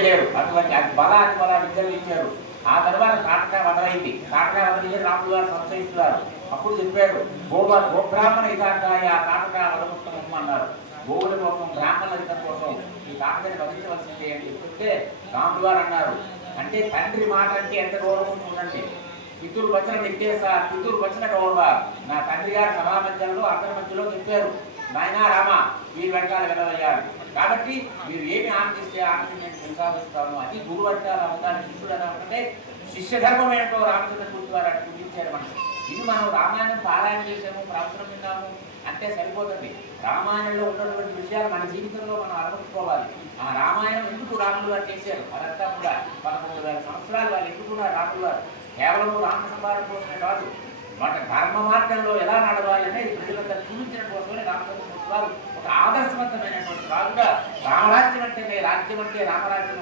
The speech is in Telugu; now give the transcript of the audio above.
చేయలేడు. అటువంటి అది బలాన్ని బలా విద్యలు ఇచ్చారు. ఆ తర్వాత కాటకా వదలైంది. కాటకా వదలి రాముడు గారు సంశయిస్తున్నారు అప్పుడు చెప్పాడు గోవ గోబ్రాహ్మణ ఇదాకాయ ఆ కాటకా వదముత్తమం అన్నారు గోవుల కోసం బ్రాహ్మణుల హితం కోసం ఈ కాటకని వధించవలసిందే అని చెప్తే రాములు గారు అన్నారు అంటే తండ్రి మాట అంటే ఎంత గౌరవం ఉంటుందంటే పితృ వచ్చిన నిత్యేసా పితృ వచ్చిన గౌరవ నా తండ్రి గారు సభా మధ్యలో అందరి మధ్యలో చెప్పారు నాయన రామ మీరు వెనకాల వెళ్ళవయ్యారు కాబట్టి మీరు ఏమి ఆనందిస్తే ఆనందం నేను అది గురువు వర్గాలు అవుతాను శిష్యుడు అని అంటే శిష్యధర్మం ఏంటో రామచంద్ర వారు అటు గుర్తించారు మనం ఇది మనం రామాయణం పారాయణ చేసాము ప్రవచనం విన్నాము అంటే సరిపోతుంది. రామాయణంలో ఉన్నటువంటి విషయాలు మన జీవితంలో మనం అలవర్చుకోవాలి. ఆ రామాయణం ఎందుకు రాములు గారు చేశారు? అదంతా కూడా పదకొండు వేల సంవత్సరాలు వాళ్ళు ఎందుకు కూడా రాములు గారు కేవలం రామ సంపాదన కోసమే కాదు మన ధర్మ మార్గంలో ఎలా నడవాలి అనేది ప్రజలంతా చూపించడం కోసమే వారు ఒక ఆదర్శవంతమైనటువంటి రాజుగా రామరాజ్యం అంటేనే రాజ్యం అంటే రామరాజ్యం